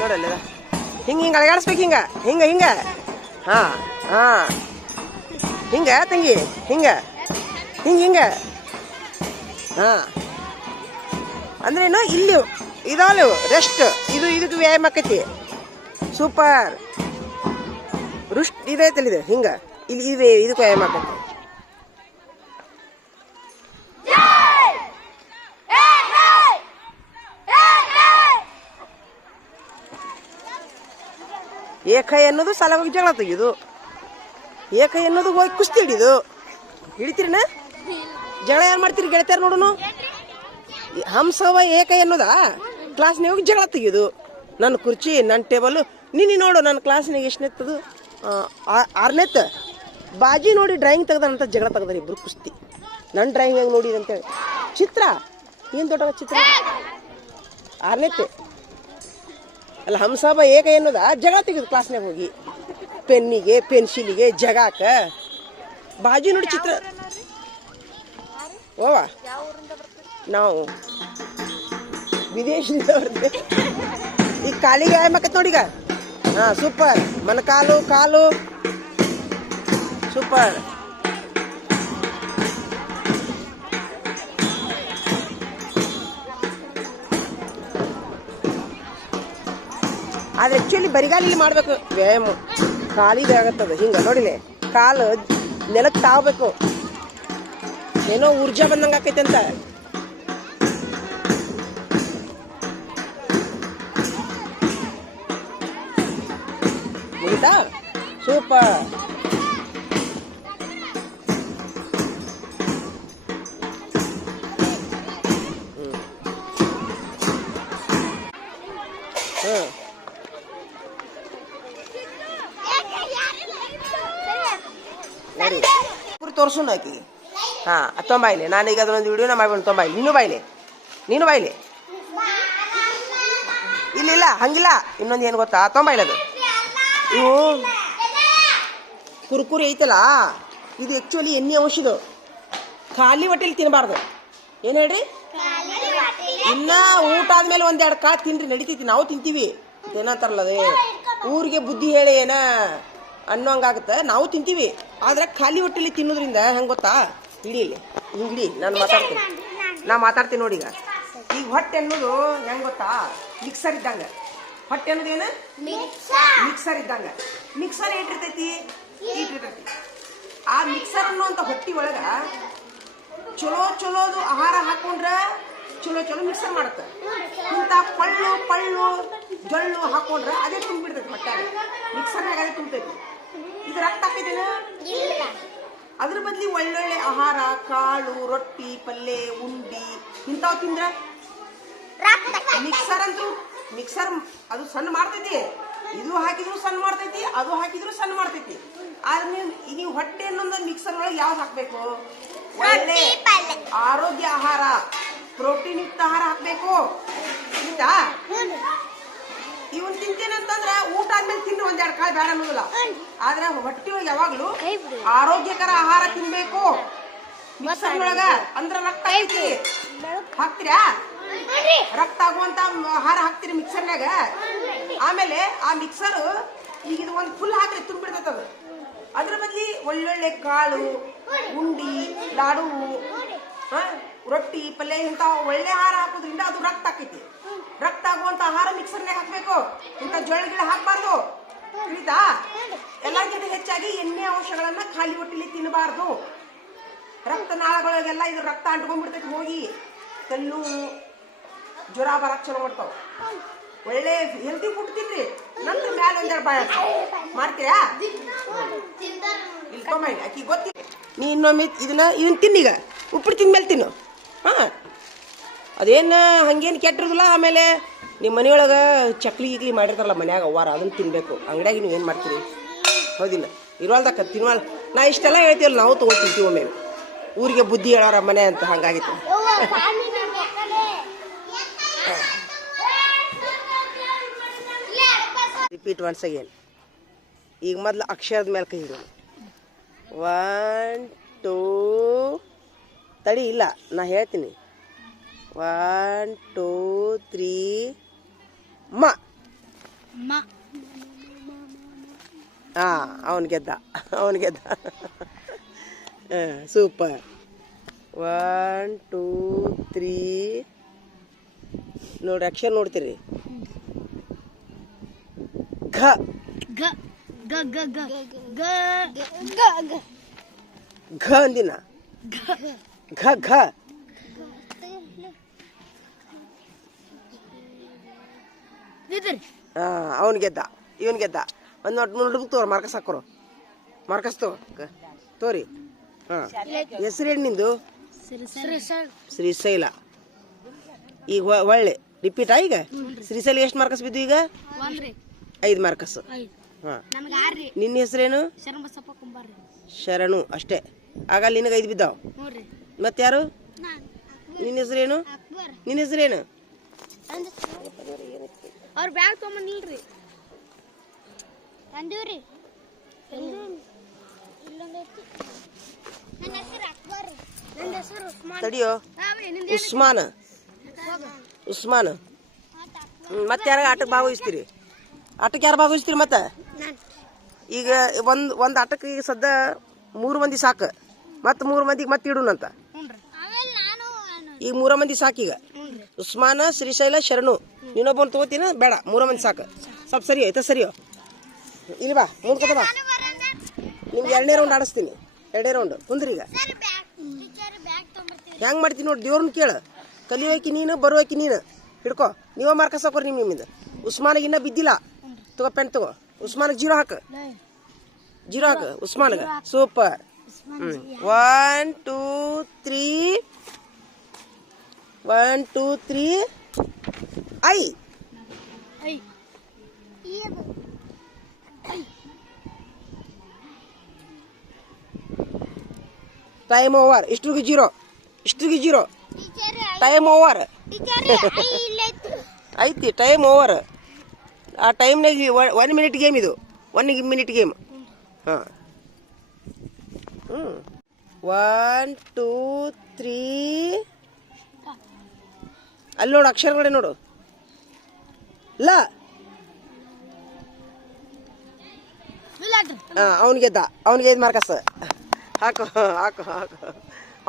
ನೋಡಲ್ಲ ಹಿಂಗೆ ಅಳಗಾಡಿಸ್ಬೇಕು ಹಿಂಗೆ ಹಾಂ ಹಾಂ ಹಿಂಗೆ ತಂಗಿ ಹಿಂಗೆ ಹಾಂ ಅಂದ್ರೇನು ಇಲ್ಲಿ ಇದಾಲು ರೆಸ್ಟ್ ಇದಕ್ಕೆ ವ್ಯಾಯಾಮ ಆಕೈತಿ ಸೂಪರ್ ರುಸ್ಟ್ ಇದೈತಲ್ಲ ಇದು ಹಿಂಗೆ ಇಲ್ಲಿ ಇದಕ್ಕೆ ವ್ಯಾಯಾಮ ಆಕೈತಿ ಏಕೈ ಅನ್ನೋದು ಸಾಲ ಹೋಗಿ ಜಗಳ ತೆಗಿದು ಏಕೈ ಅನ್ನೋದು ಹೋಗಿ ಕುಸ್ತಿ ಹಿಡಿದು ಹಿಡಿತೀರಿನ ಜಗಳ ಯಾರು ಮಾಡ್ತೀರಿ ಗೆಳತಿಯರು ನೋಡೋನು ಹಂಸವ ಏಕೈ ಅನ್ನೋದಾ ಕ್ಲಾಸ್ನಾಗ ಹೋಗಿ ಜಗಳ ತೆಗಿಯೋದು ನನ್ನ ಕುರ್ಚಿ ನನ್ನ ಟೇಬಲು ನೀನು ನೋಡು ನನ್ನ ಕ್ಲಾಸ್ನಾಗ ಎಷ್ಟನೇತ್ತದು 6ನೇತ್ ಬಾಜಿ ನೋಡಿ ಡ್ರಾಯಿಂಗ್ ತೆಗ್ದಂತ ಜಗಳ ತೆಗ್ದಾರೆ ಇಬ್ರು ಕುಸ್ತಿ ನನ್ನ ಡ್ರಾಯಿಂಗ್ ಹೆಂಗೆ ನೋಡಿದೆ ಅಂತೇಳಿ ಚಿತ್ರ ಏನು ದೊಡ್ಡ ಚಿತ್ರ 6ನೇತ್ ಅಲ್ಲ ಹಂಸಬ ಏಕ ಅನ್ನೋದ ಜಗಳ ತೆಗೆದು ಕ್ಲಾಸ್ನಾಗ ಹೋಗಿ ಪೆನ್ನಿಗೆ ಪೆನ್ಸಿಲಿಗೆ ಜಗಾಕ ಬಾಜು ನೋಡಿ ಚಿತ್ರ ಓವಾ ನಾವು ವಿದೇಶದಿಂದ ಬರ್ತೇವೆ ಈಗ ಕಾಲಿಗೆ ಮಕ್ಕತ್ ನೋಡೀಗ ಹಾಂ ಸೂಪರ್ ಕಾಲು ಸೂಪರ್ ಆದ್ರೆ ಆಕ್ಚುಲಿ ಬರಿಗಾಲಿಲಿ ಮಾಡ್ಬೇಕು ವ್ಯಾಯಾಮ ಕಾಲಿದೆ ಆಗತ್ತದ ಹಿಂಗ ನೋಡಿಲೆ ಕಾಲು ನೆಲಕ್ಕೆ ತಾವಬೇಕು ಏನೋ ಊರ್ಜಾ ಬಂದಂಗ ಆಕೈತೆ ಅಂತ ಮುಗಿತಾ ಸೂಪರ್ ತೋರ್ಸು ಆಕಿ ಹಾಂ ತೊಂಬಾಯಿಲೆ ನಾನೀಗ ಅದನ್ನೊಂದು ವಿಡಿಯೋನ ಮಾಡ್ಕೊಂಡು ತೊಂಬಾಯಿಲೆ ನೀನು ಬಾಯಿಲೆ ಇಲ್ಲ ಹಂಗಿಲ್ಲ ಇನ್ನೊಂದು ಏನು ಗೊತ್ತಾ ತೊಂಬಾಯಿಲೆ ಅದು ಇವು ಕುರ್ಕುರಿ ಐತಲ್ಲ ಇದು ಆ್ಯಕ್ಚುಲಿ ಎಣ್ಣೆ ಔಷಧ ಖಾಲಿ ಹೊಟ್ಟೆಲಿ ತಿನ್ನಬಾರ್ದು ಏನು ಹೇಳ್ರಿ ಇನ್ನ ಊಟ ಆದ್ಮೇಲೆ 1-2 ಕಾಳು ತಿನ್ರಿ ನಡಿತೈತಿ ನಾವು ತಿಂತೀವಿ ಏನಂತಾರಲ್ಲ ಅದೇ ಊರಿಗೆ ಬುದ್ಧಿ ಹೇಳಿ ಏನ ಅನ್ನೋಂಗಾಗುತ್ತೆ ನಾವು ತಿಂತೀವಿ ಆದ್ರೆ ಖಾಲಿ ಹೊಟ್ಟೆಲಿ ತಿನ್ನೋದ್ರಿಂದ ಹೆಂಗೆ ಗೊತ್ತಾ ಹಿಡೀಲಿ ಹಿಂಗಿಡಿ ನಾ ಮಾತಾಡ್ತೀನಿ ನೋಡಿ ಈಗ ಹೊಟ್ಟೆ ಅನ್ನೋದು ಹೆಂಗೆ ಗೊತ್ತಾ ಮಿಕ್ಸರ್ ಇದ್ದಂಗೆ ಹೊಟ್ಟೆ ಅನ್ನೋದು ಏನು ಮಿಕ್ಸರ್ ಇದ್ದಂಗೆ ಮಿಕ್ಸರ್ ಏಟಿರ್ತೈತಿ ಇಟ್ಟಿರ್ತೈತಿ ಆ ಮಿಕ್ಸರ್ ಅನ್ನುವಂಥ ಹೊಟ್ಟಿ ಒಳಗ ಚಲೋದು ಆಹಾರ ಹಾಕೊಂಡ್ರೆ ಚಲೋ ಮಿಕ್ಸರ್ ಮಾಡುತ್ತೆ ಇಂಥ ಪಳ್ಳು ಜೊಳ್ಳು ಹಾಕೊಂಡ್ರೆ ಅದೇ ತುಂಬಿಡ್ತೈತಿ ಹೊಟ್ಟೆ ಮಿಕ್ಸರ್ನಾಗ ಅದೇ ತುಂಬತೈತಿ ಇದು ರಕ್ತ ಹಾಕಿದೇನು ಅದ್ರ ಬದ್ಲಿ ಒಳ್ಳೊಳ್ಳೆ ಆಹಾರ ಕಾಳು ರೊಟ್ಟಿ ಪಲ್ಯ ಉಂಡಿ ಇಂಥವು ತಿಂದ್ರೆ ಮಿಕ್ಸರ್ ಅದು ಸಣ್ಣ ಮಾಡ್ತೈತಿ ಇದು ಹಾಕಿದ್ರು ಸಣ್ಣ ಮಾಡ್ತೈತಿ ಅದು ಹಾಕಿದ್ರು ಸಣ್ಣ ಮಾಡ್ತೈತಿ ಆದ್ರೆ ನೀವು ಹೊಟ್ಟೆ ಅನ್ನೊಂದು ಮಿಕ್ಸರ್ ಒಳಗೆ ಯಾವ್ದು ಹಾಕ್ಬೇಕು ಒಳ್ಳೆ ಆರೋಗ್ಯ ಆಹಾರ ಪ್ರೋಟೀನ್ ಯುಕ್ತ ಆಹಾರ ಹಾಕ್ಬೇಕು ಆಯ್ತಾ ಇವನ್ ತಿಂತೇನಂತಂದ್ರ ಊಟ ಆದ್ಮೇಲೆ ತಿನ್ನು 1-2 ಕಾಳು ಬೇಡ ಅನ್ನೋದಿಲ್ಲ ಆದ್ರೆ ಹೊಟ್ಟೆ ಯಾವಾಗ್ಲೂ ಆರೋಗ್ಯಕರ ಆಹಾರ ತಿನ್ಬೇಕು ಮಿಕ್ಸರ್ ಒಳಗ ಅಂದ್ರ ರಕ್ತ ಐತಿ ಹಾಕ್ತೀರಾ ರಕ್ತ ಆಗುವಂತ ಆಹಾರ ಹಾಕ್ತಿರಿ ಮಿಕ್ಸರ್ನಾಗ ಆಮೇಲೆ ಆ ಮಿಕ್ಸರ್ ಈಗ ಇದು ಒಂದು ಫುಲ್ ಹಾಕ್ರಿ ತುಂಬಿಡ್ತೈತೆ ಅದು ಅದ್ರ ಬದ್ಲಿ ಒಳ್ಳೊಳ್ಳೆ ಕಾಳು ಉಂಡಿ ಲಾಡು ರೊಟ್ಟಿ ಪಲ್ಯ ಇಂಥ ಒಳ್ಳೆ ಆಹಾರ ಹಾಕೋದ್ರಿಂದ ಅದು ರಕ್ತ ಆಕೈತಿ ರಕ್ತ ಆಗುವಂತ ಆಹಾರ ಮಿಕ್ಸರ್ನಾಗ ಹಾಕ್ಬೇಕು ಇಂಥ ಜೊಳ್ಳಿಗಳ ಹಾಕ್ಬಾರ್ದು ತಿಳಿತಾ ಎಲ್ಲರಿಗಿಂತ ಹೆಚ್ಚಾಗಿ ಎಣ್ಣೆ ಅಂಶಗಳನ್ನ ಖಾಲಿ ಹೊಟ್ಟೆಲಿ ತಿನ್ನಬಾರ್ದು ರಕ್ತನಾಳಗಳಿಗೆಲ್ಲ ಇದು ರಕ್ತ ಅಂಟ್ಕೊಂಡ್ಬಿಡ್ತೈತಿ ಹೋಗಿ ಕಲ್ಲು ಜ್ವರ ಬರಕ್ ಚಲೋ ಮಾಡ್ತಾವ ಒಳ್ಳೆ ಹೆಲ್ತಿ ಫುಡ್ ತಿನ್ರಿ ನಂತರ ಮ್ಯಾಲ 1-2 ಬಾಯ ಮಾಡ್ತೀರಾ ಇಲ್ಲಿ ತೊಗೊಂಬ ಆಕಿ ಗೊತ್ತಿಲ್ಲ ನೀ ಇನ್ನೊಮ್ಮೆ ಇದನ್ನ ತಿನ್ನೀಗ ಉಪ್ಪಿಟ್ಟು ತಿಂದ್ಮೇಲೆ ತಿನ್ನು ಹಾಂ ಅದೇನು ಹಂಗೇನು ಕೆಟ್ಟಿರೋದಿಲ್ಲ ಆಮೇಲೆ ನಿಮ್ಮ ಮನೆಯೊಳಗೆ ಚಕ್ಲಿ ಗಿಕ್ಲಿ ಮಾಡಿರ್ತಾರಲ್ಲ ಮನ್ಯಾಗ ಅವ್ವಾರ ಅದನ್ನು ತಿನ್ನಬೇಕು ಅಂಗಡಿಯಾಗಿ ನೀವು ಏನು ಮಾಡ್ತೀರಿ ಹೌದಿಲ್ಲ ಇರುವಲ್ದಕ್ಕ ತಿನ್ವಲ್ಲ ನಾ ಇಷ್ಟೆಲ್ಲ ಹೇಳ್ತೀವಲ್ಲ ನಾವು ತೊಗೊಂಡು ತಿಂತೀವಿ ಒಮ್ಮೆ ಊರಿಗೆ ಬುದ್ಧಿ ಹೇಳೋರ ಮನೆ ಅಂತ ಹಂಗಾಗಿತ್ತು ರಿಪೀಟ್ ಒನ್ಸ್ ಅಗೇನ್ ಈಗ ಮೊದಲು ಅಕ್ಷರದ ಮೇಲೆ ಕೈ ಹಿಡೋದು 1 2 ತಡಿ ಇಲ್ಲ ನಾ ಹೇಳ್ತೀನಿ 1 2 3 ಮ ಹಾ ಅವನ್ ಗೆದ್ದ ಸೂಪರ್ 1 2 3 ನೋಡಿ ಅಕ್ಷರ ನೋಡ್ತೀರಿ ಘ ಘ ಅಂದಿನ ಘ ಘ ಅವನ್ ಗೆದ್ದ ಇವನ್ ಗೆದ್ದ ಒಂದು ನೋಡ್ಬಿಟ್ಟು ತೋರ ಮಾರ್ಕಸ್ ಹಾಕೋರು ಮಾರ್ಕಸ್ ತೋರಿ ಹೆಸರೇನು ನಿಂದು ಶ್ರೀಶೈಲ ಈಗ ಒಳ್ಳೆ ರಿಪೀಟ್ ಈಗ ಶ್ರೀಶೈಲ ಎಷ್ಟು ಮಾರ್ಕಸ್ ಬಿದ್ದು ಈಗ 5 ಮಾರ್ಕಸ್ ನಿನ್ನ ಹೆಸರೇನು ಶರಣು ಅಷ್ಟೇ ಆಗ ನಿನಗೆ 5 ಬಿದ್ದಾವ ಮತ್ತೆ ಯಾರು ನಿನ್ನ ಹೆಸರೇನು ಅವ್ರ ಬ್ಯಾಗ್ ತೊಗೊಂಬಂದಿಲ್ರಿ ಅಂದಿವ್ರಿ ತಡಿಯೋ ಉಸ್ಮಾನ್ ಮತ್ತೆ ಯಾರ ಆಟಕ್ಕೆ ಭಾಗವಹಿಸ್ತೀರಿ ಯಾರು ಭಾಗವಹಿಸ್ತೀರಿ ಮತ್ತೆ ಈಗ ಒಂದು ಆಟಕ್ಕೆ ಈಗ ಸದ್ಯ 3 ಮಂದಿ ಸಾಕು ಮತ್ತೆ 3 ಮಂದಿಗೆ ಮತ್ತೆ ಇಡುನಂತ ಈಗ 3 ಮಂದಿ ಸಾಕೀಗ ಉಸ್ಮಾನ ಶ್ರೀಶೈಲ ಶರಣು ನೀನೊಬ್ಬನ ತಗೋತೀನ ಬೇಡ 3 ಮಂದಿ ಸಾಕು ಸ್ವಲ್ಪ ಸರಿಯೋ ಆಯ್ತಾ ಸರಿಯೋ ಇಲ್ಲಿ ಬಾ ಮುಂದ್ಕೋತ ಬಾ ನಿಮ್ಗೆ 2ನೇ ರೌಂಡ್ ಆಡಿಸ್ತೀನಿ 2ನೇ ರೌಂಡ್ ಕುಂದ್ರಿ ಈಗ ಹೆಂಗೆ ಮಾಡ್ತೀನಿ ನೋಡಿ ದೇವ್ರನ್ನ ಕೇಳು ಕಲಿಯೋಕಿ ನೀನು ಬರುವಕಿ ನೀನು ಹಿಡ್ಕೊ ನೀವೇ ಮಾರ್ಕಸ್ ಹಾಕೋರಿ ನಿಮ್ಮಿಂದ ಉಸ್ಮಾನಿಗೆ ಇನ್ನೂ ಬಿದ್ದಿಲ್ಲ ತಗೋ ಪೆನ್ ತಗೋ ಉಸ್ಮಾನಿಗೆ 0 ಹಾಕು ಉಸ್ಮಾನಿಗೆ ಸೂಪರ್ 1 2 3 1 2 3 ಐ ಟೈಮ್ ಓವರ್ ಇಷ್ಟ್ರಿಗೆ 0 ಟೈಮ್ ಓವರ್ ಐತಿ ಟೈಮ್ ಓವರ್ ಆ ಟೈಮ್ನಾಗ 1 ಮಿನಿಟ್ ಗೇಮ್ ಇದು 1 ಮಿನಿಟ್ ಗೇಮ್ ಹಾಂ 1 2 3 ಅಲ್ಲಿ ನೋಡು ಅಕ್ಷರಗಳೇ ನೋಡು ಇಲ್ಲ ಅವನಿಗೆ 5 ಮಾರ್ಕಸ್ ಹಾಕು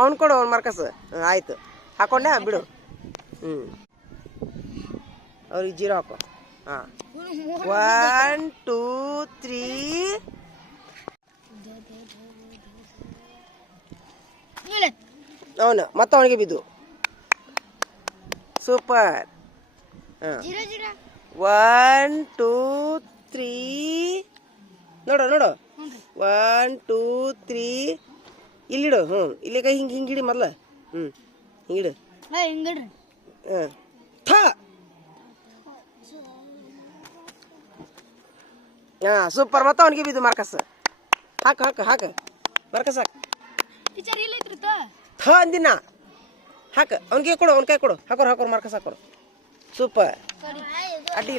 ಅವ್ನು ಕೊಡು ಅವ್ನು ಮಾರ್ಕಸ್ ಆಯ್ತು ಹಾಕೊಂಡೆ ಬಿಡು ಅವ್ರಿಗೆ 0 ಹಾಕೋ ಹಾಂ 1 2 3 ಅವನು ಮತ್ತೆ ಅವನಿಗೆ ಬಿದ್ದು ಸೂಪರ್ 1 2 3 ನೋಡು 1 2 3 ಇಲ್ಲಿಡು ಇಲ್ಲಿ ಕೈ ಹಿಂಗೆ ಹಿಡಿ ಮೊದಲು ಹಿಂಗಿಡು ಸೂಪರ್ ಮತ್ತೆ ಅವನಿಗೆ ಬಿದ್ದು ಮಾರ್ಕಸ್ ಹಾಕು ಮಾರ್ಕಸ್ ಹಾಕು ಅಂದಿನ ಹಾಕು ಅವ್ನಿಗೆ ಕೊಡು ಅವ್ನ ಕೈ ಕೊಡು ಹಾಕೋರು ಮಾರ್ಕಸ್ ಹಾಕೋರು ಸೂಪರ್ ಅಡ್ಡಿ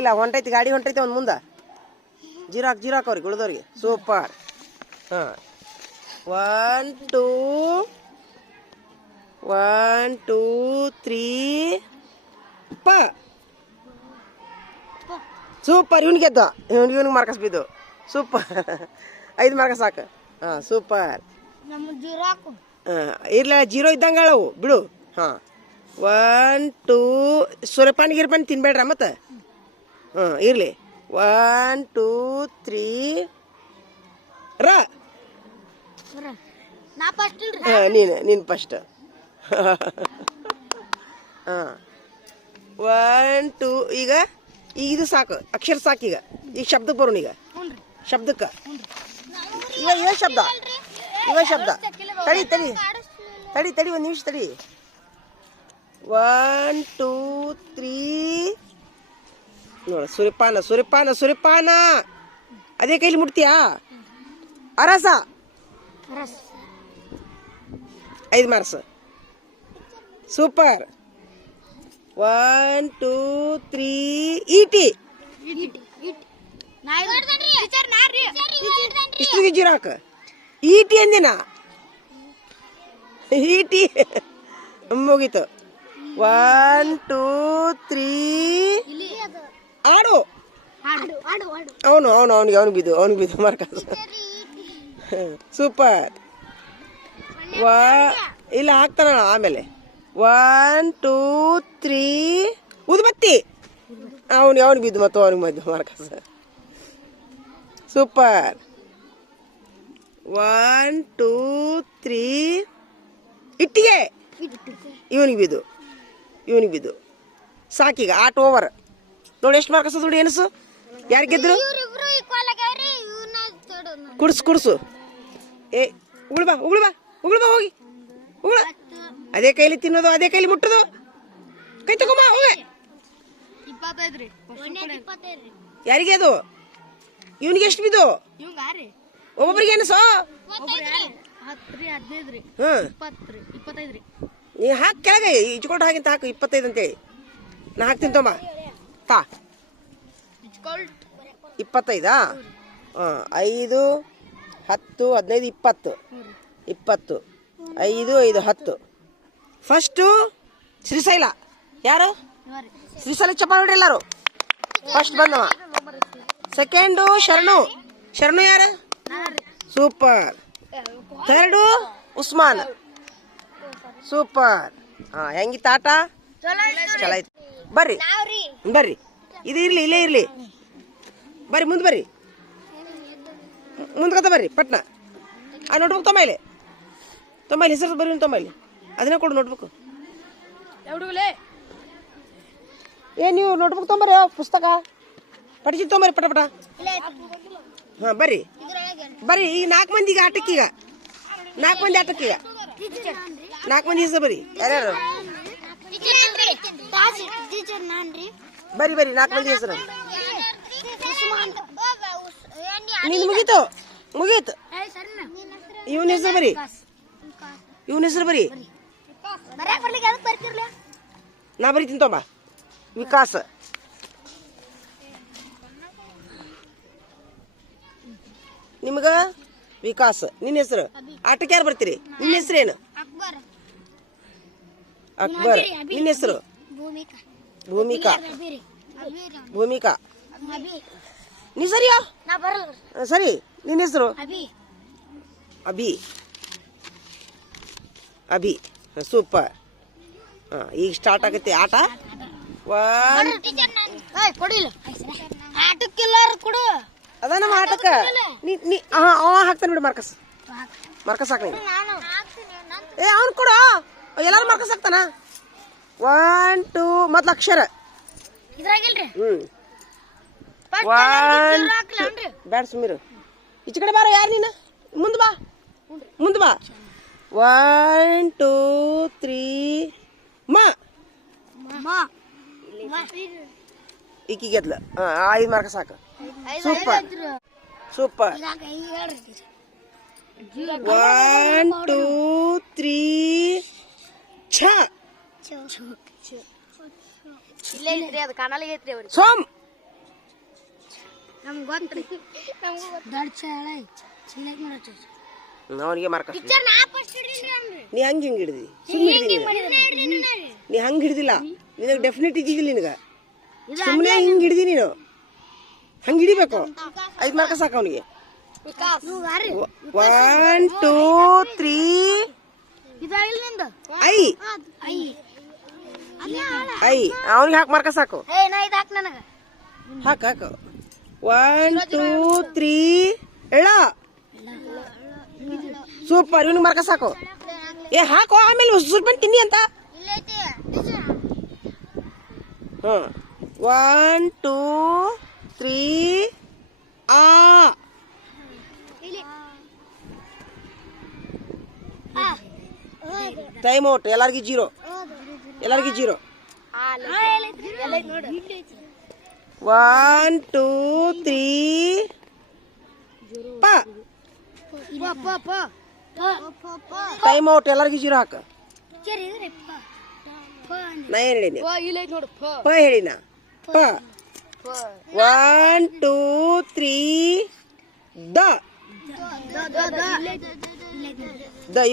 ಇಲ್ಲ ಹೊಂಟೈತಿ ಗಾಡಿ ಹೊಂಟೈತಿ ಅವ್ನ ಮುಂದೆ 0 ಹಾಕೋರಿಗೆ ಉಳಿದವ್ರಿಗೆ ಸೂಪರ್ ಹಾಂ 1 2 3 ಸೂಪರ್ ಇವನಿಗೆ ಗೆದ್ದ ಇವನಿಗೆ ಮಾರ್ಕಸ್ ಬಿದ್ದು ಸೂಪರ್ 5 ಮಾರ್ಕಸ್ ಸಾಕು ಹಾಂ ಸೂಪರ್ ಇರ್ಲ 0 ಇದ್ದಂಗೆ ಅವು ಬಿಡು ಹಾಂ 1 2 ಸೂರ್ಯಪಾನಿ ಗಿರ್ಪಾನಿ ತಿನ್ಬೇಡ್ರ ಮತ್ತೆ ಇರಲಿ 1 2 3 ನೀನು ಫಸ್ಟ್ ಹಾಂ 1 2 ಈಗ ಇದು ಸಾಕು ಅಕ್ಷರ ಸಾಕು ಈಗ ಶಬ್ದಕ್ಕೆ ಬರೋಣ ಈಗ ಶಬ್ದಕ್ಕೆ ಇವೇ ಶಬ್ದ ತಡಿ 1 ನಿಮಿಷ ತಡಿ 1 2 3 ನೋಡ ಸುರಿಪಾನ ಅದೇ ಕೈಲಿ ಮುಟ್ತೀಯಾ ಅರಸ 5 ಮಾರ್ಕ್ಸ್ ಸೂಪರ್ 1 2 3 ಈಟಿ ಇಷ್ಟಿಗೆ 0 ಹಾಕ ಈಟಿ ಅಂದಿನ ಈಟಿ ಮುಗೀತು 1 2 3 ಆಡು ಅವನಿಗೆ ಬಿದ್ದು ಮಾರ್ಕಸ್. ಸೂಪರ್. ಇಲ್ಲ ಹಾಕ್ತಾನ ಆಮೇಲೆ. 1 2 3 ಊದುಬತ್ತಿ. ಅವನಿಗೆ ಬಿದ್ದು ಮತ್ತು ಅವನಿಗೆ ಮದ್ದು ಮಾರ್ಕಸ್. ಸೂಪರ್. 1 2 3 ಇಟ್ಟಿಗೆ. ಇವನಿಗೆ ಬಿದ್ದು ಸಾಕೀಗ. ಆಟ ಓವರ್. ನೋಡಿ ಎಷ್ಟು ಮಾರ್ಕಸ್ ನೋಡಿ ಎನಸು. ಯಾರು ಗೆದ್ರು? ಕುಡ್ಸು. ಏ ಉಗುಳ್ಬಾ ಹೋಗಿ ಉಗುಳ. ಅದೇ ಕೈಲಿ ತಿನ್ನೋದು, ಅದೇ ಕೈಲಿ ಮುಟ್ಟೋದು. ಕೈ ತಗೊಂಬ ಹೋಗಿ. ಯಾರಿಗೆ ಅದು? ಇವನಿಗೆ ಎಷ್ಟು ಬಿದ್ದು? ಒಬ್ಬೊಬ್ಬರಿಗೆ ಎನಸೋ. ನೀ ಹಾಕಿ ಕೆಳಗೆ ಇಚ್ಕೊಂಡು ಹಾಕಿಂತ ಹಾಕು. 25 ಅಂತೇಳಿ ನಾ ಹಾಕ್ತೀನಿ ತೊಂಬ. 25. 5 10 15 20 20 5 5 10. ಫಸ್ಟು ಶ್ರೀಶೈಲ. ಯಾರು? ಶ್ರೀಶೈಲ ಚಪ್ಪಾಳೆ ಹೊಡ್ರಿ ಎಲ್ಲಾರು. ಫಸ್ಟ್ ಬಂದವ. ಸೆಕೆಂಡು ಶರಣು ಯಾರು? ಸೂಪರ್. ಥರ್ಡು ಉಸ್ಮಾನ್. ಸೂಪರ್. ಹೆಂಗಿತ್ತು ಆಟ? ಚಲೋ ಆಯ್ತು. ಬರ್ರಿ ಇದು ಇಲ್ಲೇ ಇರ್ಲಿ. ಬರ್ರಿ ಮುಂದ್ಕತ್ತ ಬರ್ರಿ ಪಟ್ನ. ಆ ನೋಟ್ಬುಕ್ ತೊಂಬೈಲಿ ಹೆಸರು ಬರ್ರಿ. ತೊಂಬೈಲಿ ಅದನ್ನ ಕೊಡು ನೋಟ್ಬುಕ್. ನೀವು ನೋಟ್ಬುಕ್ ತೊಂಬರ್ರಿ. ಪುಸ್ತಕ ಪಡಿಸಿ ತೊಂಬರ್ರಿ ಪಟ. ಬರ್ರಿ ಈಗ 4 ಮಂದಿಗೆ ಆಟಕ್ಕೀಗ. 4 ಮಂದಿ ಆಟಕ್ಕೀಗ 4 ಮಂದಿ ಹೆಸರು ಬರ್ರಿ. ಯಾರ್ಯಾರು? ಬರ್ರಿ 4 ಮಂದಿ ಹೆಸರು. ನಿಂದು ಮುಗೀತು. ಇವನ ಹೆಸರು ಬರಿ. ನಾ ಬರೀತೀನಿ ತೊಂಬ. ವಿಕಾಸ್. ನಿಮ್ಗ ವಿಕಾಸ್. ನಿನ್ನ ಹೆಸರು? ಆಟಕ್ಕೆ ಯಾರು ಬರ್ತೀರಿ? ನಿನ್ನ ಹೆಸರೇನು? ಅಕ್ಬರ್. ನಿನ್ನ ಹೆಸರು? ಭೂಮಿಕಾ. ನೀ ಸರಿಯಾ? ಸರಿ. ನಿನ್ನ ಹೆಸರು? ಅಭಿ. ಸೂಪರ್. ಈಗ ಸ್ಟಾರ್ಟ್ ಆಗತ್ತೆ ಆಟ. ಅದ ನಮ್ಮ ಆಟಕ್ಕ. ಅವ ಹಾಕ್ತಾನೆ ಬಿಡು ಮಾರ್ಕಸ್ ಹಾಕ. ಅವ್ನು ಕೊಡು. ಎಲ್ಲಾರು ಮಾರ್ಕಸ್ ಹಾಕ್ತಾನ. 1 2 ಮೊದ್ಲು ಅಕ್ಷರ. 1 ಬ್ಯಾಡ ಸುಮ್ಮಿರು. ಈಚೆ ಕಡೆ ಬಾರ. ಯಾರು ನೀನು? ಮುಂದೆ ಬಾ. 1 2 3 ಈಕಿ ಗೆದ್ಲ. 5 ಮಾರ್ಕಸ್ ಸಾಕು. ಸೂಪರ್. 1 2 3 ಸೋಮ್. ಅವನಿಗೆ ಮಾರ್ಕಸ್. ನೀ ಹಂಗೆ ಹಿಡಿದಿ. ನೀ ಹಂಗೆ ಹಿಡಿದಿಲ್ಲ. ನಿನಗೆ ಡೆಫಿನೆಟ್ ಇದ್ದಿದ್ದಿಲ್ಲ. ನಿನಗೆ ಸುಮ್ಮನೆ ಹಿಂಗೆ ಹಿಡಿದಿ. ನೀನು ಹಂಗೆ ಹಿಡಿಬೇಕು. 5 ಮಾರ್ಕಸ್ ಸಾಕು ಅವನಿಗೆ. 1 2 3 ಅವನಿಗೆ ಹಾಕಿ ಮಾರ್ಕಸ್ ಸಾಕು. ಹಾಕು. 1 2 3 ಎಳ. ಸೂಪರ್. ಇವನಿಗೆ ಮಾರ್ಕಸ್ ಸಾಕು. ಹಾಕೋ. ಆಮೇಲೆ ಸ್ವಲ್ಪ ತಿನ್ನಿ ಅಂತ. 1 2 3 ಟೈಮ್ ಔಟ್. ಎಲ್ಲರಿಗೂ 0. 1 2 3 ಟೈಮ್ ಔಟ್. ಎಲ್ಲರಿಗೂ 0 ಹಾಕ. ನಾ ಏನ್ ಹೇಳಿನಿ? ಹೇಳಿನ. 1 2 3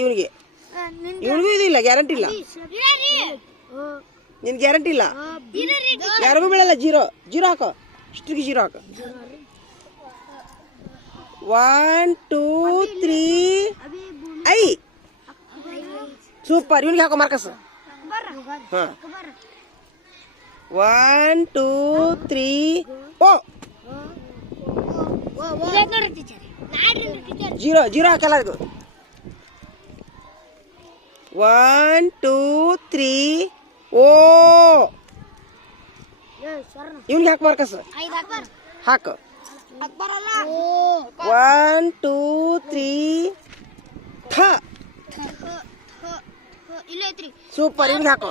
ಇವನಿಗೆ ಇದಿಲ್ಲ. ಗ್ಯಾರಂಟಿ ಇಲ್ಲ. ನಿನ್ ಗ್ಯಾರಂಟಿ ಇಲ್ಲ. ಯಾರಿಗೂ ಬೀಳಲ್ಲ. 0 ಹಾಕೋ. ಇಷ್ಟಿಗೆ ಜೀರೋ ಹಾಕ 1 2 3 ಐ ಸೂಪರ್ ಇವನಿಗೆ ಹಾಕೋ ಮಾರ್ಕಸ್ ಹಾ 1 2 3 ಓ ಜೀರೋ ಜೀರೋ ಹಾಕಲ್ಲ ಇದು 1 2 3 ಓ ಇವನಿಗೆ ಹಾಕೋ ಮಾರ್ಕಸ್ ಹಾಕು 1 2 3 ಸೂಪರ್ ಇವನಿಗೆ ಹಾಕೋ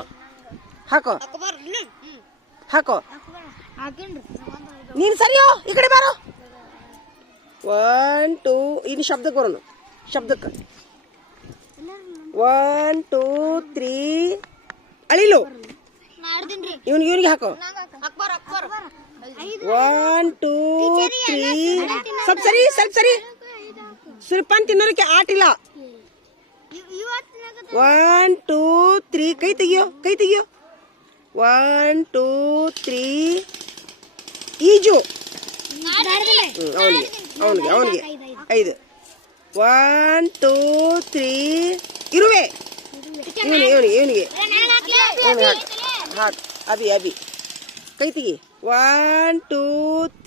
ಹಾಕೋ ಹಾಕೋ ನೀನು ಸರಿಯೋ ಈ ಕಡೆ ಬಾರೋ 1 2 ಇನ್ನು ಶಬ್ದಕ್ಕೆ ಬರೋಣ ಶಬ್ದಕ್ಕೆ 1 2 3 ಅಳಿಲು ಇವನಿಗೆ ಹಾಕೋ 1 2 3 ಸ್ವಲ್ಪ ಸರಿ ಸುರಿಪಾನ್ ತಿನ್ನೋದಕ್ಕೆ ಆಟಿಲ್ಲ 1 2 3 ಕೈ ತೆಗಿಯೋ 1 2 3 ಈಜು ಅವನಿಗೆ 5 1 2 3 ಇರುವೆ ಇವನಿಗೆ ಹಾಕ್ ಅಭಿ ಕೈ ತೆಗಿ 1 2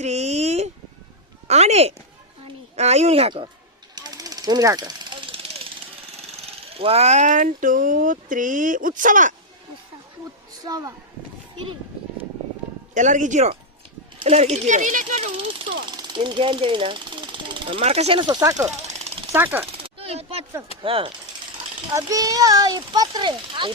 3 ಆನೆ ಇವನಿಗೆ ಹಾಕು 1 2 3 ಉತ್ಸವ ಎಲ್ಲರಿಗೂ ಜೀರೋ ನಿನ್ಗೆ ಏನ್ ಹೇಳಿನ ಮಾರ್ಕಸ್ ಏನು ಸಾಕು ಹಾ 20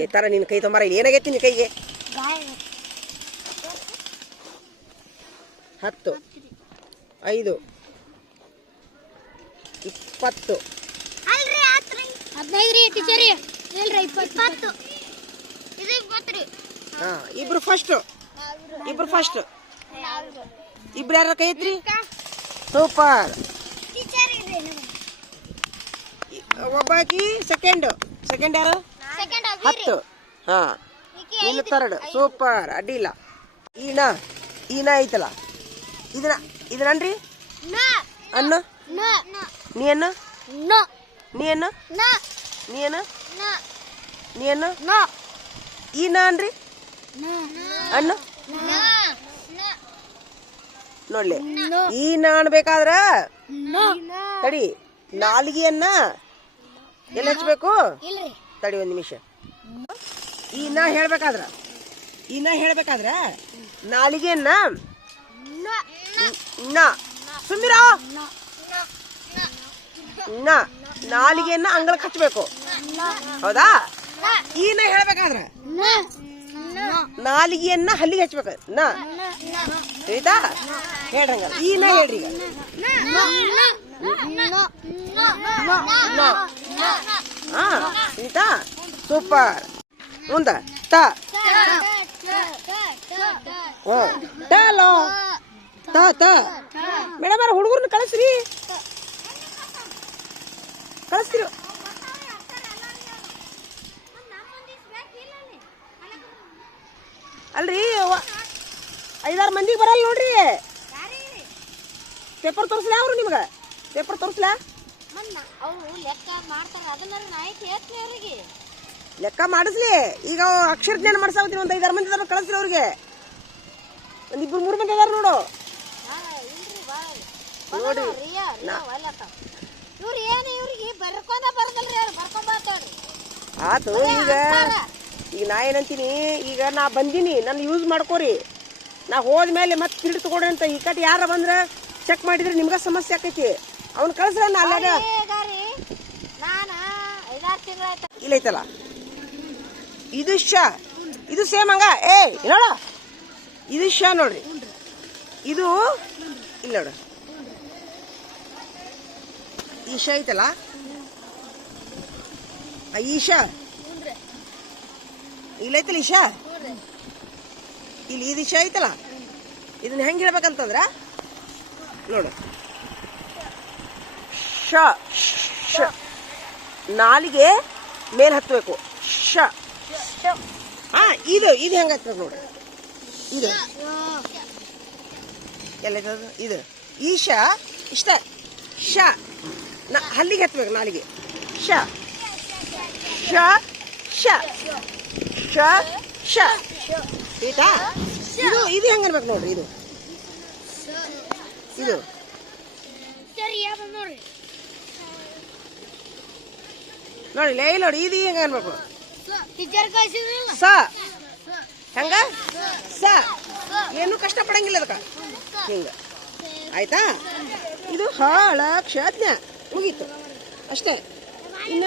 ಈ ತರ ನಿನ್ ಕೈ ತೊಂಬಾರ ಏನಾಗೈತಿ ನಿನ್ ಕೈಗೆ 10 5 20 ಹಾ ಇಬ್ರು ಫಸ್ಟ್ ಇಬ್ರು ಯಾರ ಕೈ ಐತ್ರಿ ಸೂಪರ್ ಒಬ್ಬಾಕಿ ಸೆಕೆಂಡ್ ಯಾರು 10 ಹಾ ಇನ್ನು 3rd ಸೂಪರ್ ಅಡ್ಡಿಲ್ಲ ಈನ ಐತಲ್ಲ ಇದನ್ನನ್ರಿ ಅನ್ನು ನೀ ಅನ್ನು ಈನ ಅನ್ರಿ ಅನ್ನು ನೋಡ್ಲಿ ಈನ ಅನ್ಬೇಕಾದ್ರ ತಡಿ ನಾಲ್ಗಿಯನ್ನ ಎಲ್ಲ ಹಚ್ಬೇಕು ತಡಿ ಒಂದ್ ನಿಮಿಷ ಈನ ಹೇಳ್ಬೇಕಾದ್ರ ನಾಲಿಗೆಯನ್ನ ಸುಮ್ಮಿರ ನಾಲಿಗೆಯನ್ನ ಅಂಗಳಕ್ಕೆ ಹಚ್ಬೇಕು ಹೌದಾ ಈನ ಹೇಳ್ಬೇಕಾದ್ರ ನಾಲಿಗೆಯನ್ನ ಹಲ್ಲಿಗೆ ಹಚ್ಬೇಕು ತಿಳಿತಾ ಹೇಳ್ರಂಗ ಈನ ಹೇಳ್ರಿ ಈಗ ಹಾ ತಿಳಿತಾ ಸೂಪರ್ ಮುಂದ ಮೇಡಮ್ ಹುಡುಗರ್ನ ಕಳಿಸ್ರಿ ಅಲ್ರಿ 5-6 ಮಂದಿಗೆ ಬರಲ್ಲ ನೋಡ್ರಿ ಪೇಪರ್ ತೋರಿಸ್ಲಾ ಅವ್ರು ನಿಮ್ಗೆ ಪೇಪರ್ ತೋರಿಸ್ಲಾ ಲೆಕ್ಕ ಮಾಡಿಸ್ಲಿ ಈಗ ಅಕ್ಷರ ಜ್ಞಾನ ಮಾಡ್ಸಾಕತ್ತೀನಿ ಒಂದು 5-6 ಮಂದಿ ಇದಾರ ಕಳಿಸ್ರಿ ಅವ್ರಿಗೆ ಒಂದು 2-3 ಮಂದಿ ಅದಾರ ನೋಡು ನೋಡಿ ಆತು ಈಗ ನಾ ಏನಂತೀನಿ ಈಗ ನಾ ಬಂದೀನಿ ನನ್ನ ಯೂಸ್ ಮಾಡ್ಕೋರಿ ನಾ ಹೋದ್ಮೇಲೆ ಮತ್ತೆ ತಿಳಿ ತಗೊಡ್ರಿ ಅಂತ ಈ ಕಟ್ ಯಾರ ಬಂದ್ರೆ ಚೆಕ್ ಮಾಡಿದ್ರೆ ನಿಮ್ಗ ಸಮಸ್ಯೆ ಆಕೈತಿ ಅವ್ನು ಕಳ್ಸ್ರ ಅಲ್ಲಾಗ ಇಲ್ಲ ಐತಲ್ಲ ಇದು ಸೇಮ್ ಹಂಗ ನೋಡ ಇದು ನೋಡ್ರಿ ಇದು ಇಲ್ಲ ನೋಡ ಈಶಾ ಐತಲ್ಲ ಈಶಾ ಇಲ್ಲೈತಲ್ಲ ಈಶಾ ಇಲ್ಲಿ ಇದು ಈಶಾ ಐತಲ್ಲ ಇದನ್ನ ಹೆಂಗ್ ಹೇಳ್ಬೇಕಂತಂದ್ರ ನೋಡು ನಾಲಿಗೆ ಮೇಲ್ ಹತ್ಬೇಕು. ಶ. ಹಾ ಇದು ಹೆಂಗ ಹತ್ಬೇಕು ನೋಡ್ರಿ. ಇದು ಎಲ್ಲ ಇದು ಈಶ ಇಷ್ಟ. ಶ ಹಲ್ಲಿಗೆ ಹತ್ಬೇಕು, ನಾಲಿಗೆ. ಶ ಶ ಶ ಶ ಶ ಆಯ್ತಾ? ಇದು ಹೆಂಗ ಅನ್ಬೇಕು ನೋಡ್ರಿ. ಇದು ನೋಡಿ ಲೇ ನೋಡಿ, ಇದು ಹೆಂಗ ಅನ್ಬೇಕು. ಸ ಹೆಂಗ ಸ ಏನು ಕಷ್ಟ ಪಡಂಗಿಲ್ಲ ಅದಕ್ಕ, ಹಿಂಗ ಆಯ್ತಾ? ಇದು ಹಳಕ್ಷಜ್ಞ ಮುಗೀತು ಅಷ್ಟೇ. ಇನ್ನ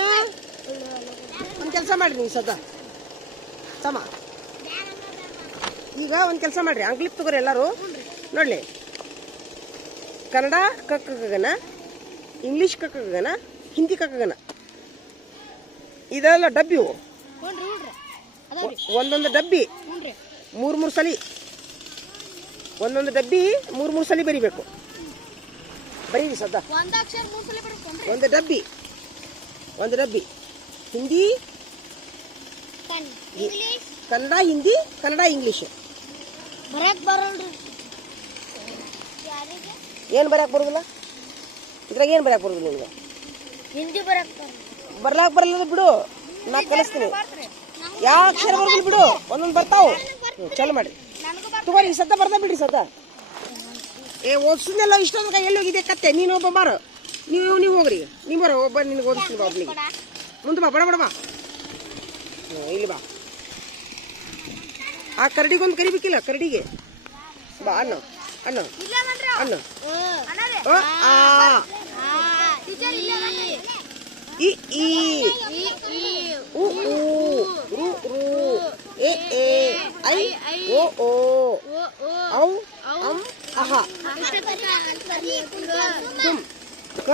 ಒಂದು ಕೆಲಸ ಮಾಡ್ರಿ ನೀವು ಸದ್ದ ಸಮ. ಈಗ ಒಂದು ಕೆಲಸ ಮಾಡ್ರಿ, ಅಂಗ್ಲಿಪ್ ತಗೋರಿ ಎಲ್ಲರೂ. ನೋಡ್ಲಿ, ಕನ್ನಡ ಕಕ್ಕಗನ, ಇಂಗ್ಲೀಷ್ ಕಕ್ಕಗನ, ಹಿಂದಿ ಕಕ್ಕಗನ. ಇದೆಲ್ಲ ಡಬ್ಬಿ. ಒಂದೊಂದು ಡಬ್ಬಿ 3 ಸಲ, ಒಂದೊಂದು ಡಬ್ಬಿ 3 ಸಲ ಬರಿಬೇಕು. ಬರೀರಿ ಸದ್ದ. ಒಂದು ಡಬ್ಬಿ ಹಿಂದಿ, ಕನ್ನಡ, ಹಿಂದಿ, ಕನ್ನಡ, ಇಂಗ್ಲೀಷ್. ಏನು ಬರಕ್ ಬರೋದಿಲ್ಲ ಇದ್ರಾಗ? ಏನು ಬರಕ್ ಬರೋದಿಲ್ಲ ನಿಮ್ಗೆ? ಹಿಂದಿ ಬರ್ಲಾಕ್ ಬರಲ್ಲ ಬಿಡು, ನಾ ಕಲಿಸ್ತೀನಿ. ಯಾವ ಅಕ್ಷರ ಬರೋದಿಲ್ಲ ಬಿಡು, ಒಂದೊಂದು ಬರ್ತಾವು. ಚಲೋ ಮಾಡ್ರಿ ತಗೋರಿ. ಸದ್ದ ಬರ್ದ ಬಿಡ್ರಿ ಸದ್ದ. ಓದಿಸಿದ್ನೆಲ್ಲ ಇಷ್ಟೊಂದು ಎಲ್ಲಿ ಹೋಗಿದೆ ಕತ್ತೆ. ನೀನು ಒಬ್ಬ ಬಾರೋ, ನೀವು ಹೋಗ್ರಿ. ನೀವು ಬರೋ, ಒಬ್ಬ ನಿನಗೆ ಓದಿಸ್ತೀನಿ ಬಾ. ಒಬ್ಬನಿಗೆ ಮುಂದೆ ಬಾ, ಬಡ ಬಾ. ಇಲ್ಲಿ ಬಾ. ಆ ಕರಡಿಗೊಂದು ಕರಿಬೇಕಿಲ್ಲ, ಕರಡಿಗೆ ಬಾ. ಅನ್ನು ಆ ಇ ಈ ಉ ಊ ರು ರು ಎ ಎ ಐ ಓ ಓ ಔ ಅಂ ಅಹ ತುಂ ಕ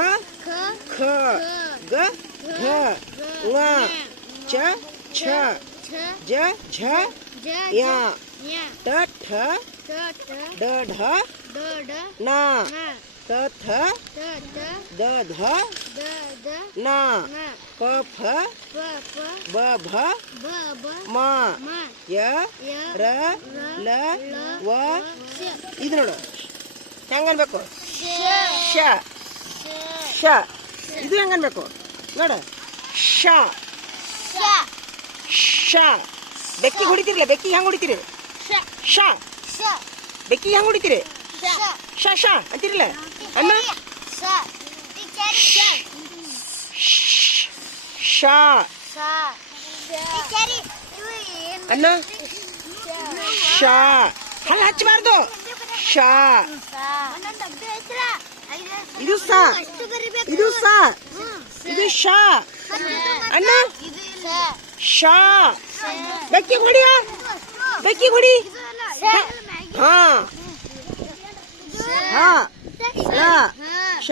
ಖ ಗ ಘ ङ ಚ ಛ ಜ ಝ ಯ ಟ ಠ ಡ ಢ ನ ತ ಥ ದ ಧ ನ ಪ ಫ ಬ ಭ ಮ ಯ ರ ಲ ವ. ಇದು ನೋಡು ಹೆಂಗ ಅನ್ಬೇಕು. ಶ ಶ ಇದು ಹೆಂಗ ಅನ್ಬೇಕು ನೋಡು. ಶ ಶ ಬೆಕ್ಕಿಗೆ ಹೊಡಿತಿರ್ಲ, ಬೆಕ್ಕಿಗೆ ಹೆಂಗ್ ಹೊಡಿತೀರಿ? ಶ ಬೆಕ್ಕಿಗೆ ಹೆಂಗ್ ಹೊಡಿತೀರಿ? ಶ ಶ ಅಂತಿರಲ್ಲ ಅಣ್ಣ. ಶ ಅಣ್ಣ. ಶ ಹಲ್ಲ ಹಚ್ಚಬಾರ್ದು. ಶ ಇದು ಸ, ಇದು ಸ, ಇದು ಶ ಅಣ್ಣ. ಶ ಬೆಕ್ಕಿಗೆ ಹೊಡಿಯ, ಬೆಕ್ಕಿಗೆ ಹೊಡಿ. ಹಾ ಹಾ ಶ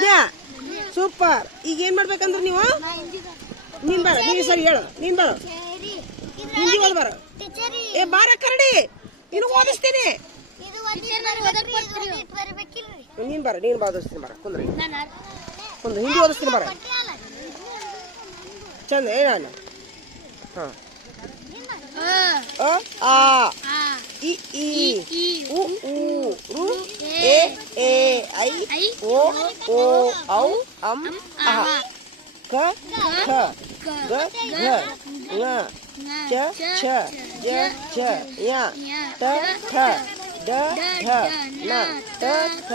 ಜ್ಞ. ಸೂಪರ್. ಈಗ ಏನ್ ಮಾಡ್ಬೇಕಂದ್ರೆ ನೀವು, ನೀನ್ ಬಾರ, ನೀನು ಸರಿ ಹೇಳು, ನೀನ್ ಬಾರ, ಹಿಂದಿ ಓದ್ ಬಾರ. ಏ ಬಾರ ಕರಡಿ, ನೀನು ಓದಿಸ್ತೀನಿ. ನೀನ್ ಬಾರ, ನೀನ್ ಓದಿಸ್ತೀನಿ ಬಾರ. ಕುಂದ್ರಿ ಕುಂದ್ರ, ಹಿಂದಿ ಓದಿಸ್ತೀನಿ ಬಾರ. ಚಂದ ಏ ನಾನು. ಹಾ ಆ ಇ ಈ ಉ ಊ ರು ಎ ಎ ಐ ಓ ಓ ಔ ಅಂ ಅಹ ಕ ಖ ಗ ಘ ङ ಚ ಛ ಜ ಝ ಯ ಟ ಠ ಡ ಢ ನ ತ ಥ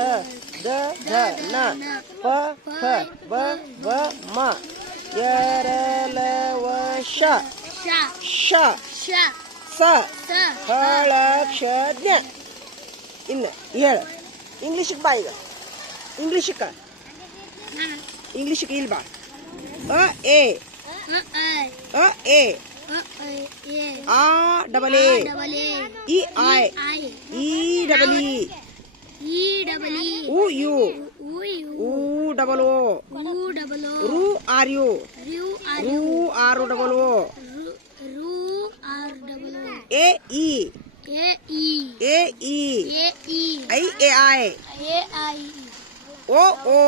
ದ ಧ ನ ಪ ಫ ಬ ಭ ಮ ಯ ರ ಲ ವ ಶ ಶ ಸ ಹಳಕ್ಷಜ್ಞ. ಇನ್ನು ಹೇಳು ಇಂಗ್ಲೀಷಿಗೆ ಬಾ. ಈಗ ಇಂಗ್ಲೀಷಕ್ಕೆ ಇಲ್ಲಿ ಬಾ. ಅ ಎ ಆ ಡಬಲ್ ಎ ಇ ಐ ಈ ಡಬಲ್ ಇ ಉ ಯು ಊ ಡಬಲ್ ಓ ರು ಆರ್ ಯು ರು ಆರು ಡಬಲ್ ಓ ಎ ಇ ಐ ಎ ಐ ಓ ಓ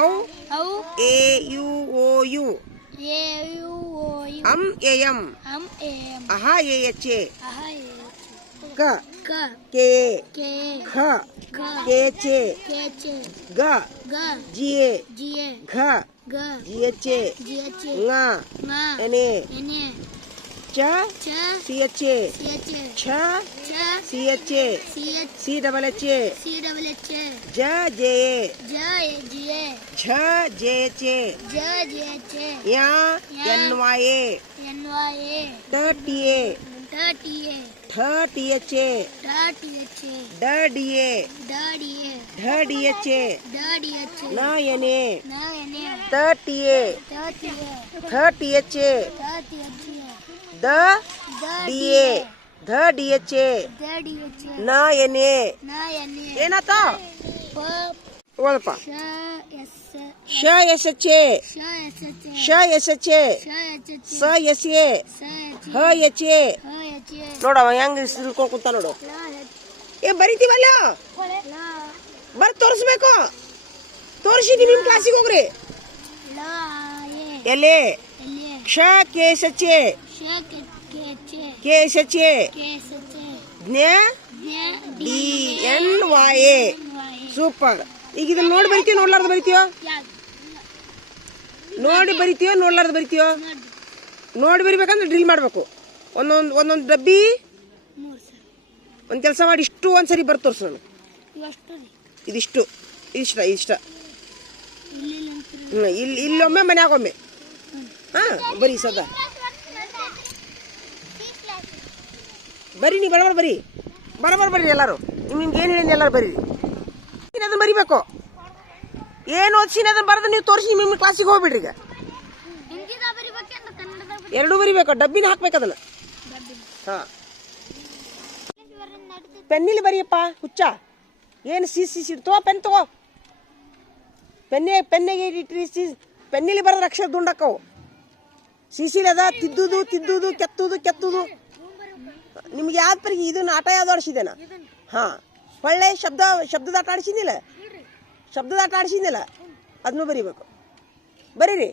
ಔ ಔ A U O U A U O U ಅಂ ಎ ಎಂ ಅಂ ಎ ಎಂ ಅಹ ಎ ಎಚ್ ಎ ಅಹ ಎ ಕ ಕ ಕೆ ಕೆ ಖ ಕ ಕೆ ಚೆ ಕೆ ಚೆ ಗ ಗ ಜಿ ಎ ಜಿ ಎ ಘ ಗ G H A G H ङ ಮ ಎನ್ ಎ ಎನ್ ಎ ಚ ಚ C H A C H ಛ ಚ C H A C H C double H A C double H ಜ ಜೆ ಎ ಜ ಎ ಜಿ ಎ ಛ J H A ಜ ಜಿ ಎಚ್ ಯ N Y A N Y A ಟ T A ಟ T A ಠ T H A ಟ T H A ಡ D A ಡ ಡಿ ಎ ಢ ಡಿ ಎಚ್ ಎ ಡ ಡಿ ಎಚ್ ನ ಎನ್ ಎ ನ ಎನ್ ಎ ತ ಟಿ ಎ ಟ ಟಿ ಎ ಥ ಟಿ ಎಚ್ ಎ ಟ ಟಿ ಎಚ್ ಎ ದ ದ ಡಿ ಎ ಧ ಡಿ ಎಚ್ ಎ ದ ಡಿ ಎಚ್ ಎ ನ ಎನ್ ಎ ನ ಎನ್ ಎ ಏನಾತ ಪ ಓದಪ್ಪ ಶ ಎಸ್ ಶ ಎಸ್ ಎಚ್ ಎ ಶ ಎಸ್ ಎಚ್ ಎ ಶ ಎಸ್ ಎಚ್ ಎ ಶ ಎಚ್ ಎಚ್ ಸ ಎಸ್ ಎ ಸ ಎಚ್ ಹ ಎಚ್ ಎ ಹ ಎಚ್ ಎ ನೋಡವ ಹೆಂಗ್ ತಿಳ್ಕೊಂಡ್ ಕೂತ ನೋಡು ಲ ಎಚ್ ಏ ಬರಿತೀವಲ್ಲ ಲ ಬರ್ ತೋರಿಸ್ಬೇಕು ತೋರಿಸಿ ನಿಮ್ ಕ್ಲಾಸಿಗೆ ಹೋಗ್ರಿ ಲ ಎ ಎಲೆ ಎಲ್ ಎ ಕ್ಷ ಕೆ ಎಸ್ ಎಚ್ ಎ ಶ K H A K S H A K S H A ಜ್ಞ ಜ್ಞ D N Y A Y super ಈಗ ಇದನ್ನ ನೋಡಿ ಬರಿತೀಯೋ ನೋಡ್ಲಾರ್ದು ಬರಿತೀಯೋ ಯಾಕ್ ನೋಡಿ ಬರಿತೀಯೋ ನೋಡ್ಲಾರ್ದು ಬರಿತೀಯೋ ನೋಡಿ ನೋಡಿ ಬರಿಬೇಕಂದ್ರೆ ಡ್ರಿಲ್ ಮಾಡಬೇಕು ಒಂದೊಂದು ಡಬ್ಬಿ ಮೂರು ಸರ್ ಒಂದು ಕೆಲಸ ಮಾಡಿ ಇಷ್ಟು ಒಂದ್ಸರಿ ಬರ್ ತೋರ್ಸು ನಾನು ಇವಷ್ಟು ರೀ ಇದಿಷ್ಟು ಇಷ್ಟ ಇಲ್ಲಿ ಅಂತೀರಿ ಇಲ್ಲೊಮ್ಮೆ ಮನ್ಯಾಗೊಮ್ಮೆ ಹಾಂ ಬರಿ ಸದಾ ಬರೀ ನೀ ಬರಬರ್ ಬರಿ ಬರ್ರಿ ಎಲ್ಲರೂ ನಿಮ್ಗೆ ಏನು ಹೇಳಿದ ಎಲ್ಲರೂ ಬರೀ ಅದನ್ನ ಬರಿಬೇಕು ಏನು ಓದಿಸಿನ ಅದನ್ನ ಬರೆದು ನೀವು ತೋರಿಸಿ ನಿಮ್ಮ ಕ್ಲಾಸಿಗೆ ಹೋಗ್ಬಿಡ್ರಿ ಈಗ ಹಿಂದಿದ ಬರಿಬೇಕಂದ್ರೆ ಕನ್ನಡದ ಎರಡೂ ಬರಿಬೇಕು ಡಬ್ಬಿನ ಹಾಕ್ಬೇಕು ಅದನ್ನ ಹಾಂ ಪೆನ್ನಿಲಿ ಬರಿಯಪ್ಪ ಹುಚ್ಚ ಏನು ಸಿ ತಗೋ ಪೆನ್ ತಗೋ ಪೆನ್ನಿಗೆ ಇಟ್ರಿ ಪೆನ್ನಿಲಿ ಬರೆದ್ರೆ ಅಕ್ಷರ ದುಂಡಕ್ಕವು ಸಿಸಿಲಿ ಅದ ತಿದ್ದುದು ಕೆತ್ತುದು ನಿಮ್ಗೆ ಯಾವ್ದು ಪರಿಗೆ ಇದನ್ನ ಆಟ ಯಾವ್ದು ಆಡಿಸಿದೇನ ಹಾಂ ಒಳ್ಳೆ ಶಬ್ದದ ಆಟ ಆಡಿಸಿದ್ನಿಲ್ಲ ಅದನ್ನು ಬರಿಬೇಕು ಬರೀರಿ